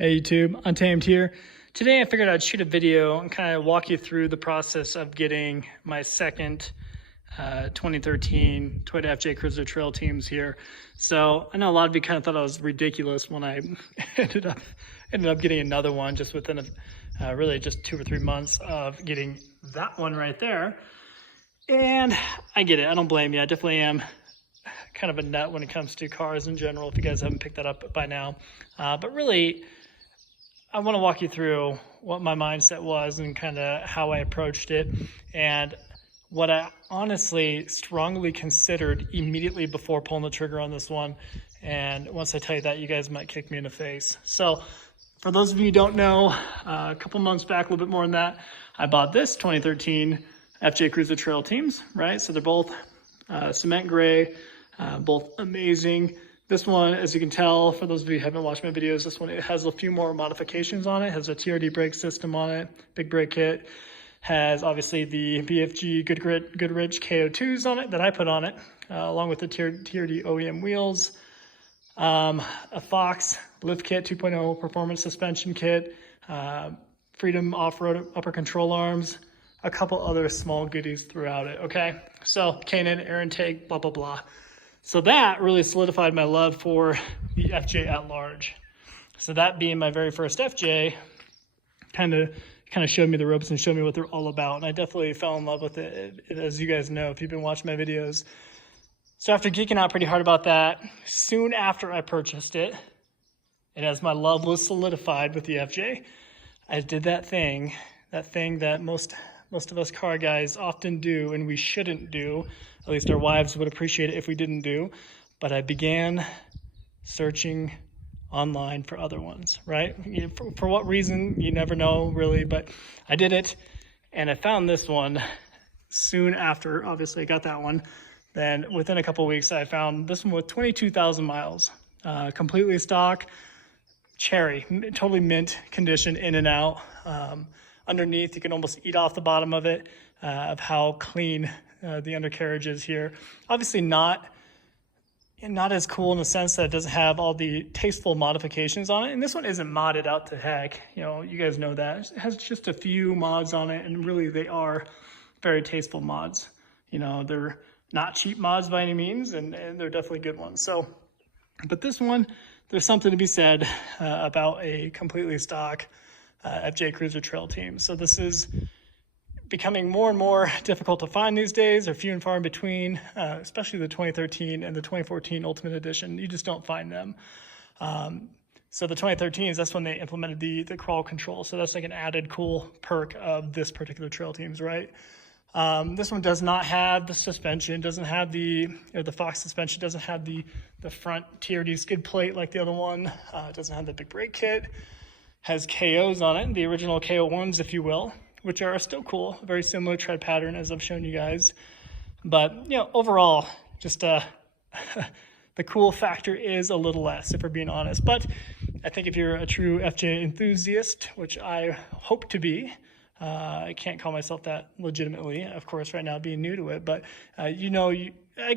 Hey YouTube, Untamed here. Today I figured I'd shoot a video and kind of walk you through the process of getting my second 2013 Toyota FJ Cruiser Trail teams here. So I know a lot of you kind of thought I was ridiculous when I ended up getting another one just within really just 2 or 3 months of getting that one right there. And I get it, I don't blame you. I definitely am kind of a nut when it comes to cars in general, if you guys haven't picked that up by now. But really, I want to walk you through what my mindset was and kind of how I approached it and what I honestly strongly considered immediately before pulling the trigger on this one. And once I tell you that, you guys might kick me in the face. So for those of you who don't know, a couple months back, a little bit more than that, I bought this 2013 FJ Cruiser Trail teams, right? So they're both cement gray, both amazing. This one, as you can tell, for those of you who haven't watched my videos, this one, it has a few more modifications on it. It has a TRD brake system on it, big brake kit. Has obviously the BFG Goodrich KO2s on it that I put on it, along with the TRD OEM wheels. A Fox lift kit 2.0 performance suspension kit, Freedom off-road upper control arms, a couple other small goodies throughout it, okay? So K&N air intake, blah, blah, blah. So that really solidified my love for the FJ at large. So that being my very first FJ, kind of showed me the ropes and showed me what they're all about. And I definitely fell in love with it, as you guys know, if you've been watching my videos. So after geeking out pretty hard about that, soon after I purchased it, and as my love was solidified with the FJ, I did that thing that most of us car guys often do, and we shouldn't do. At least our wives would appreciate it if we didn't do. But I began searching online for other ones, right? For what reason, you never know really, but I did it, and I found this one soon after. Obviously I got that one. Then within a couple of weeks, I found this one with 22,000 miles, completely stock, cherry, totally mint condition, in and out. Underneath, you can almost eat off the bottom of it, of how clean the undercarriage is here. Obviously not as cool in the sense that it doesn't have all the tasteful modifications on it. And this one isn't modded out to heck. You know, you guys know that. It has just a few mods on it, and really they are very tasteful mods. You know, they're not cheap mods by any means, and they're definitely good ones. So, but this one, there's something to be said about a completely stock FJ Cruiser Trail team. So this is becoming more and more difficult to find these days, or few and far in between, especially the 2013 and the 2014 Ultimate Edition. You just don't find them. So the 2013s, that's when they implemented the crawl control. So that's like an added cool perk of this particular trail teams, right? This one does not have the suspension, doesn't have the Fox suspension, doesn't have the front TRD skid plate like the other one. It doesn't have the big brake kit. Has KOs on it, the original KO1s, if you will, which are still cool, very similar tread pattern as I've shown you guys. But, you know, overall, just the cool factor is a little less, if we're being honest. But I think if you're a true FJ enthusiast, which I hope to be, I can't call myself that legitimately, of course, right now being new to it, but I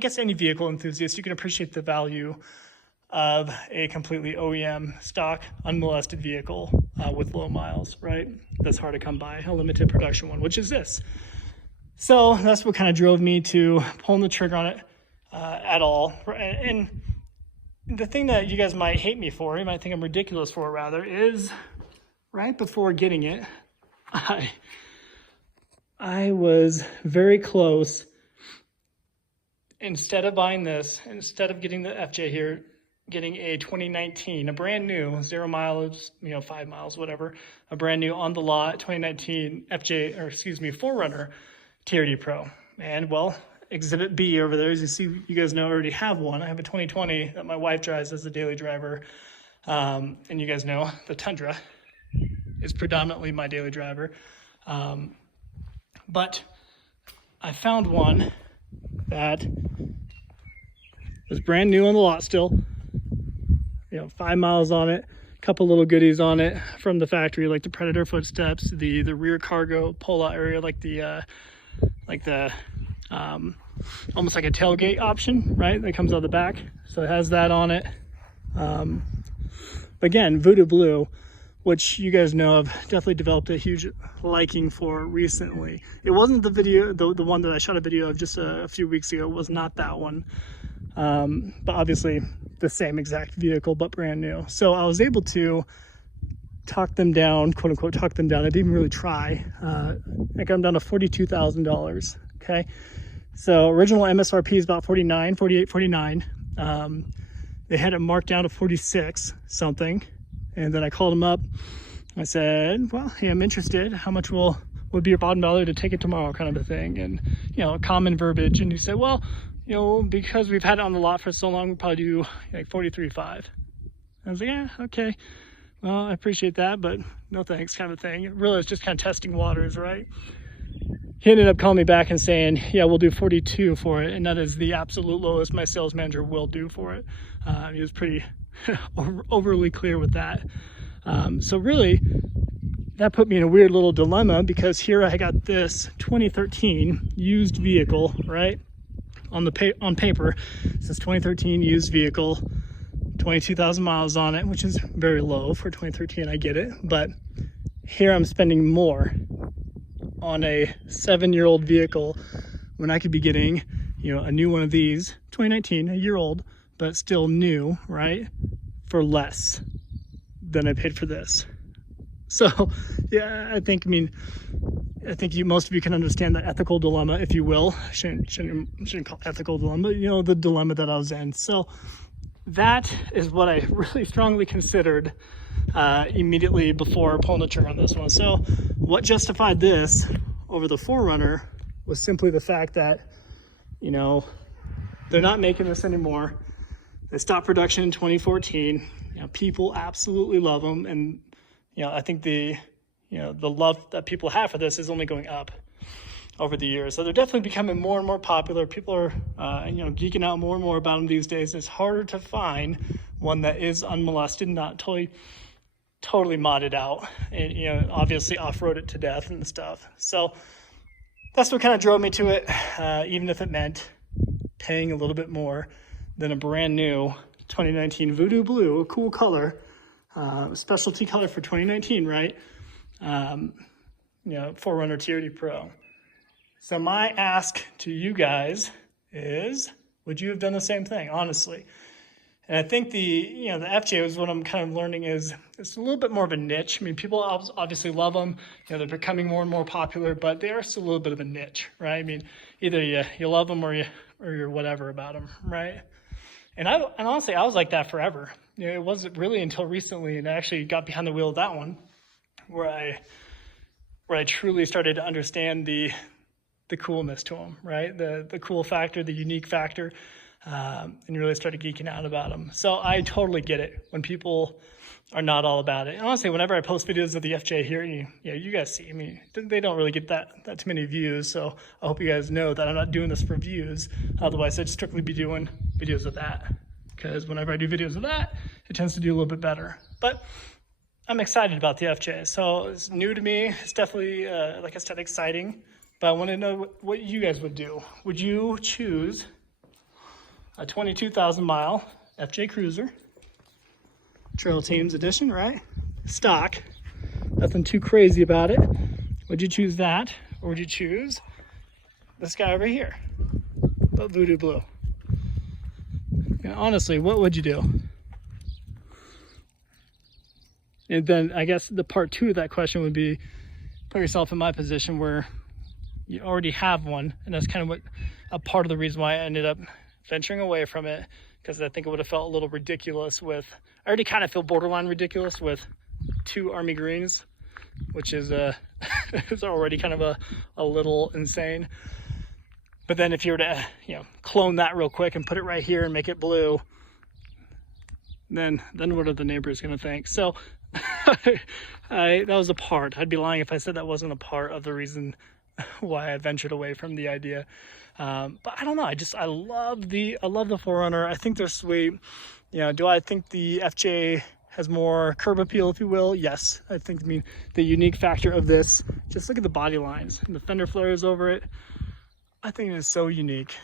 guess any vehicle enthusiast, you can appreciate the value of a completely OEM stock unmolested vehicle with low miles, right? That's hard to come by, a limited production one, which is this. So that's what kind of drove me to pulling the trigger on it at all. And the thing that you guys might hate me for, you might think I'm ridiculous for rather, is right before getting it, I was very close. Instead of buying this, instead of getting the FJ here, getting a 2019, a brand new 0 mileage, 5 miles, whatever, a brand new on the lot 2019 4Runner TRD Pro. And well, Exhibit B over there, as you see, you guys know I already have one. I have a 2020 that my wife drives as a daily driver. And you guys know the Tundra is predominantly my daily driver. But I found one that was brand new on the lot still. 5 miles on it, a couple little goodies on it from the factory, like the Predator footsteps, the rear cargo pull-out area, like the almost like a tailgate option, right? That comes out the back. So it has that on it. Again, Voodoo Blue. which you guys know I've definitely developed a huge liking for recently. It wasn't the video, the one that I shot a video of just a few weeks ago. It was not that one, but obviously the same exact vehicle, but brand new. So I was able to talk them down, quote unquote, talk them down. I didn't even really try. I got them down to $42,000. Okay. So original MSRP is about 49, 48, 49. They had it marked down to 46 something. And then I called them up. I said, well, hey, I'm interested. How much would be your bottom dollar to take it tomorrow, kind of a thing? And, you know, common verbiage. And he said, well, you know, because we've had it on the lot for so long, we'll probably do like 43.5. I was like, yeah, okay. Well, I appreciate that, but no thanks, kind of thing. Really, it's just kind of testing waters, right? He ended up calling me back and saying, yeah, we'll do 42 for it. And that is the absolute lowest my sales manager will do for it. He was pretty overly clear with that. So really, that put me in a weird little dilemma, because here I got this 2013 used vehicle, right? On paper, it says 2013 used vehicle, 22,000 miles on it, which is very low for 2013, I get it. But here I'm spending more on a 7-year-old vehicle when I could be getting, you know, a new one of these, 2019, a year old, but still new, right? For less than I paid for this. So yeah, I think most of you can understand the ethical dilemma, if you will. I shouldn't call it ethical dilemma, you know, the dilemma that I was in. So that is what I really strongly considered immediately before pulling the trigger on this one. So what justified this over the 4Runner was simply the fact that, you know, they're not making this anymore. They stopped production in 2014. You know, people absolutely love them, and you know, I think the love that people have for this is only going up over the years. So they're definitely becoming more and more popular. People are geeking out more and more about them these days. It's harder to find one that is unmolested, not totally modded out, and you know, obviously off-road it to death and stuff. So that's what kind of drove me to it, even if it meant paying a little bit more than a brand new 2019 Voodoo Blue, a cool color, specialty color for 2019, right? 4Runner TRD Pro. So my ask to you guys is, would you have done the same thing, honestly? And I think the FJ was what I'm kind of learning is it's a little bit more of a niche. I mean, people obviously love them. You know, they're becoming more and more popular, but they are still a little bit of a niche, right? I mean, either you love them or you're whatever about them, right? And honestly, I was like that forever. You know, it wasn't really until recently, and I actually got behind the wheel of that one, where I truly started to understand the coolness to them, right? The cool factor, the unique factor, and really started geeking out about them. So I totally get it when people are not all about it. And honestly, whenever I post videos of the FJ here, you guys see, I mean, they don't really get that too many views. So I hope you guys know that I'm not doing this for views. Otherwise, I'd strictly be doing videos of that, because whenever I do videos of that, it tends to do a little bit better. But I'm excited about the FJ. So it's new to me. It's definitely, like I said, exciting. But I want to know what you guys would do. Would you choose a 22,000 mile FJ Cruiser, Trail Teams edition, right? Stock, nothing too crazy about it. Would you choose that, or would you choose this guy over here, the Voodoo Blue? Honestly, what would you do? And then I guess the part two of that question would be, put yourself in my position where you already have one, and that's kind of a part of the reason why I ended up venturing away from it, because I think it would have felt a little ridiculous I already kind of feel borderline ridiculous with 2 Army Greens, which is is already kind of a little insane. But then if you were to clone that real quick and put it right here and make it blue, then what are the neighbors going to think? So that was a part. I'd be lying if I said that wasn't a part of the reason why I ventured away from the idea. But I don't know. I love the 4Runner. I think they're sweet. Do I think the FJ has more curb appeal, if you will? Yes. I think, the unique factor of this, just look at the body lines and the fender flares over it. I think it is so unique,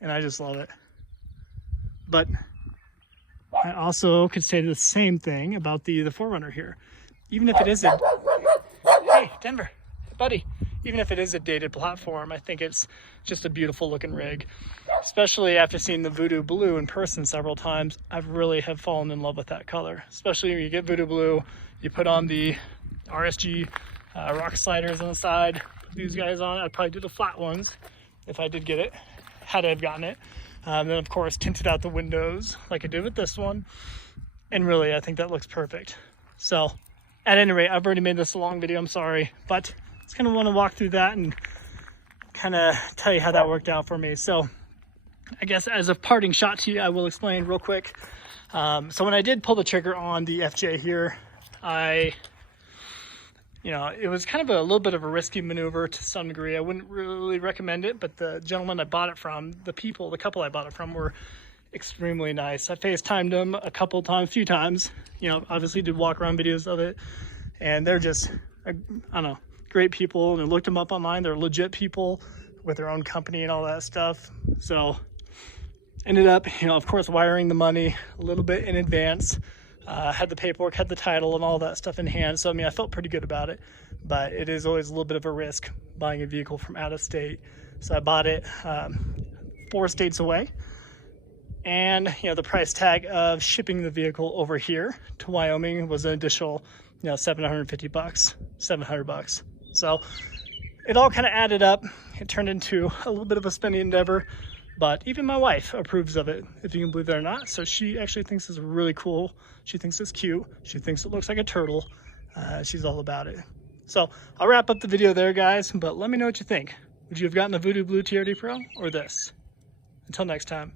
and I just love it. But I also could say the same thing about the 4Runner here. Even if it is a, hey, Denver, buddy. Even if it is a dated platform, I think it's just a beautiful looking rig. Especially after seeing the Voodoo Blue in person several times, I really have fallen in love with that color. Especially when you get Voodoo Blue, you put on the RSG rock sliders on the side, put these guys on. I'd probably do the flat ones if I did get it, had I have gotten it. Then of course tinted out the windows like I did with this one. And really, I think that looks perfect. So at any rate, I've already made this a long video, I'm sorry, but just kind of want to walk through that and kind of tell you how that worked out for me. So I guess as a parting shot to you, I will explain real quick. So when I did pull the trigger on the FJ here, it was kind of a little bit of a risky maneuver to some degree. I wouldn't really recommend it, but the gentleman I bought it from, the couple I bought it from were extremely nice. I FaceTimed them a few times, obviously did walk around videos of it, and they're just, I don't know, great people. And I looked them up online. They're legit people with their own company and all that stuff. So ended up, of course, wiring the money a little bit in advance. Had the paperwork, had the title and all that stuff in hand. So, I felt pretty good about it, but it is always a little bit of a risk buying a vehicle from out of state. So I bought it 4 states away. And, the price tag of shipping the vehicle over here to Wyoming was an additional, $750, $700. So it all kind of added up. It turned into a little bit of a spending endeavor, but even my wife approves of it, if you can believe that or not. So she actually thinks it's really cool. She thinks it's cute. She thinks it looks like a turtle. She's all about it. So I'll wrap up the video there, guys, but let me know what you think. Would you have gotten the Voodoo Blue TRD Pro or this? Until next time.